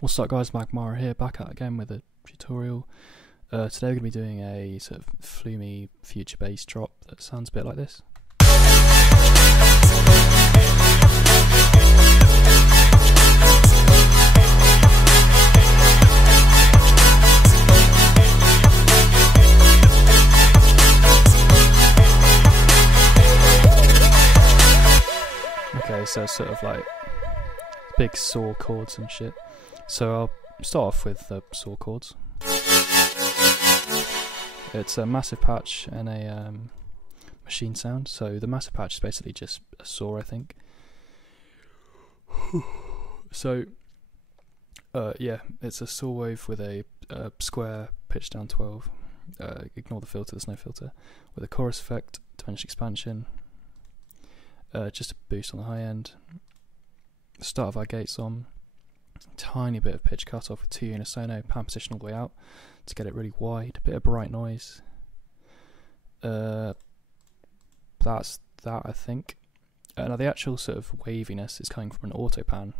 What's up guys, Magmara here, back out again with a tutorial. Today we're going to be doing a sort of flumey future bass drop that sounds a bit like this. Okay, so sort of like big saw chords and shit. So I'll start off with the saw chords. It's a massive patch and a machine sound. So the massive patch is basically just a saw, I think. So yeah, it's a saw wave with a square pitch down 12. Ignore the filter, there's no filter. With a chorus effect, diminished expansion, just a boost on the high end. Start of our gates on. Tiny bit of pitch cut off with 2 unisono, pan position all the way out to get it really wide, a bit of bright noise. That's that, I think. Now the actual sort of waviness is coming from an auto pan,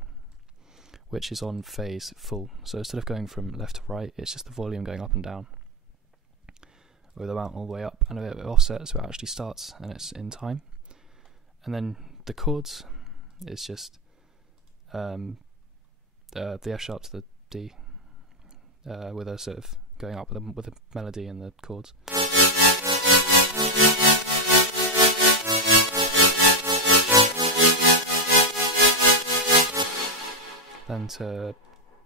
which is on phase full. So instead of going from left to right, it's just the volume going up and down with the amount all the way up and a bit of offset, so it actually starts and it's in time. And then the chords is just the F sharp to the D, with a sort of going up with a melody in the chords. Then to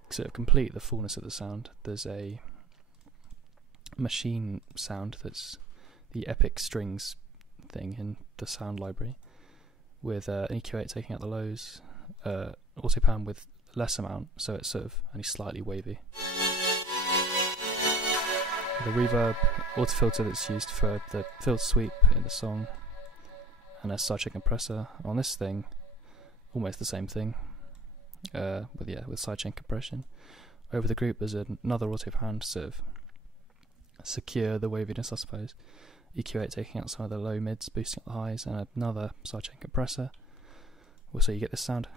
sort of complete the fullness of the sound, there's a machine sound that's the epic strings thing in the sound library, with an EQ8 taking out the lows, auto pan with less amount, so it's sort of only slightly wavy. The reverb, auto filter that's used for the filter sweep in the song, and a sidechain compressor on this thing, almost the same thing, with sidechain compression. Over the group there's another auto pan to sort of secure the waviness, I suppose. EQ8 taking out some of the low mids, boosting up the highs, and another sidechain compressor. So you get this sound.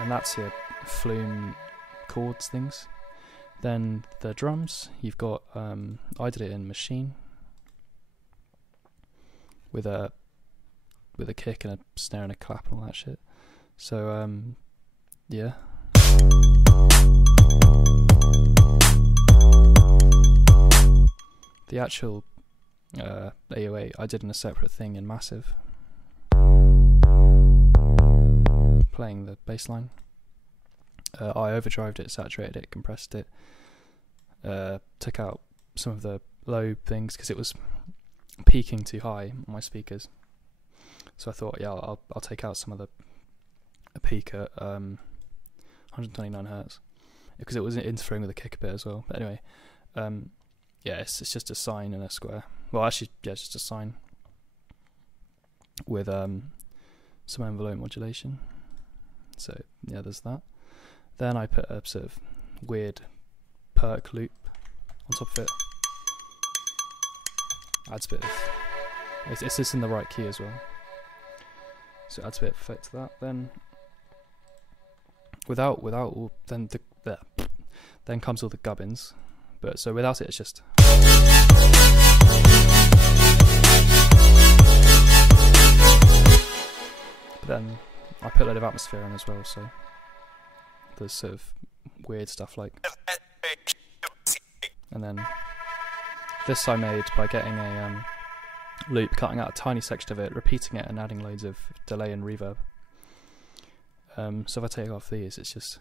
And that's your Flume chords things. Then the drums, you've got I did it in machine with a kick and a snare and a clap and all that shit. So yeah. The actual AOA I did in a separate thing in Massive, playing the bass line. I overdrived it, saturated it, compressed it, took out some of the low things because it was peaking too high on my speakers. So I thought, yeah, I'll take out some of the peak at 129 Hz because it was interfering with the kick a bit as well. But anyway, yeah, it's just a sine and a square. Well, actually, yeah, it's just a sine with some envelope modulation. So yeah, there's that. Then I put a sort of weird perk loop on top of it. Adds a bit of, it's just in the right key as well, so it adds a bit of effect to that. Then without all, then then comes all the gubbins. But so without it, it's just. But then I put a load of atmosphere in as well, so there's sort of weird stuff like. And then this I made by getting a loop, cutting out a tiny section of it, repeating it, and adding loads of delay and reverb. So if I take off these, it's just.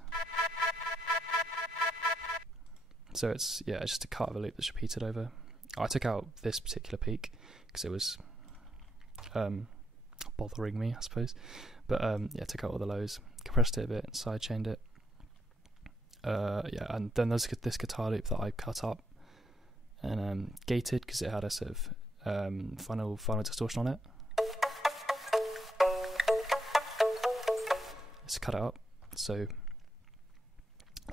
So it's just a cut of a loop that's repeated over. I took out this particular peak because it was bothering me, I suppose. But yeah, took out all the lows, compressed it a bit, sidechained it. Yeah, and then there's this guitar loop that I cut up and gated because it had a sort of final distortion on it. Just cut it up so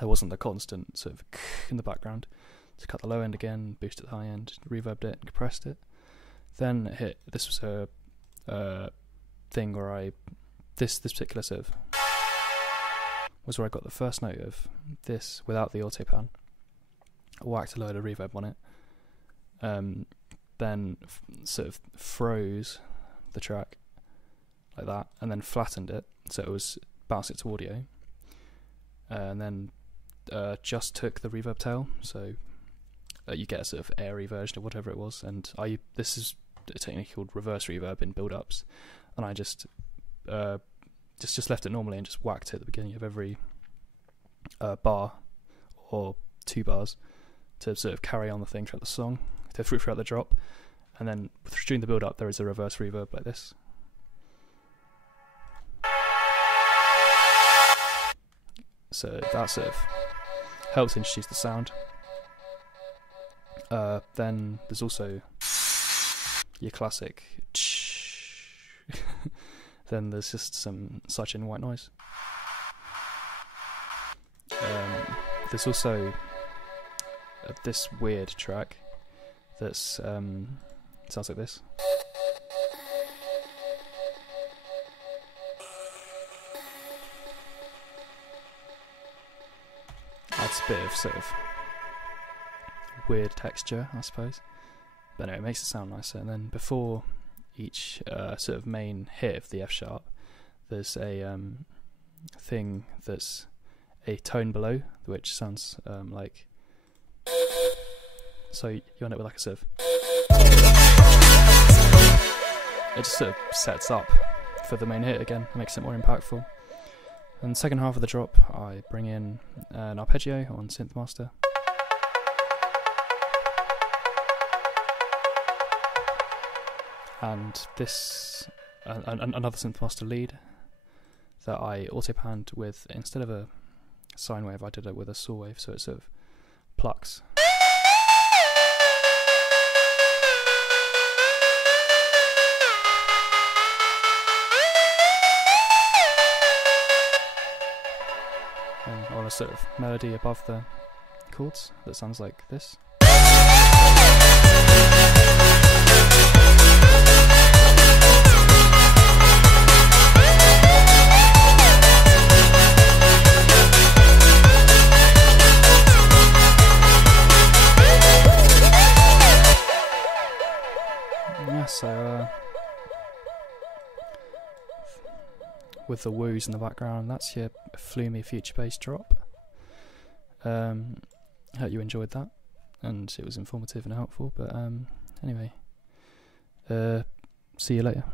there wasn't a constant sort of in the background. To cut the low end again, boosted the high end, reverbed it, and compressed it. Then hit. This was a thing where I this particular sort of was where I got the first note of this without the auto pan. I whacked a load of reverb on it, then sort of froze the track like that, and then flattened it so it was bounced it to audio, and then just took the reverb tail, so you get a sort of airy version of whatever it was, and this is a technique called reverse reverb in build-ups, and I just left it normally and just whacked it at the beginning of every bar or 2 bars to sort of carry on the thing throughout the song, throughout the drop, and then during the build-up there is a reverse reverb like this. So that sort of helps introduce the sound. Then there's also your classic then there's just some sidechain white noise. There's also this weird track that's sounds like this. Adds a bit of sort of weird texture, I suppose, but no, it makes it sound nicer. And then before each sort of main hit of the F sharp, there's a thing that's a tone below, which sounds like, so you end up with like a sort of, it just sort of sets up for the main hit again, makes it more impactful. And the second half of the drop, I bring in an arpeggio on Synth Master. And this, another Synth Master lead that I auto-panned with, instead of a sine wave, I did it with a saw wave, so it sort of plucks. And on a sort of melody above the chords that sounds like this. Yeah, so with the woos in the background, that's your Flume future bass drop. Hope you enjoyed that, and it was informative and helpful, but anyway, see you later.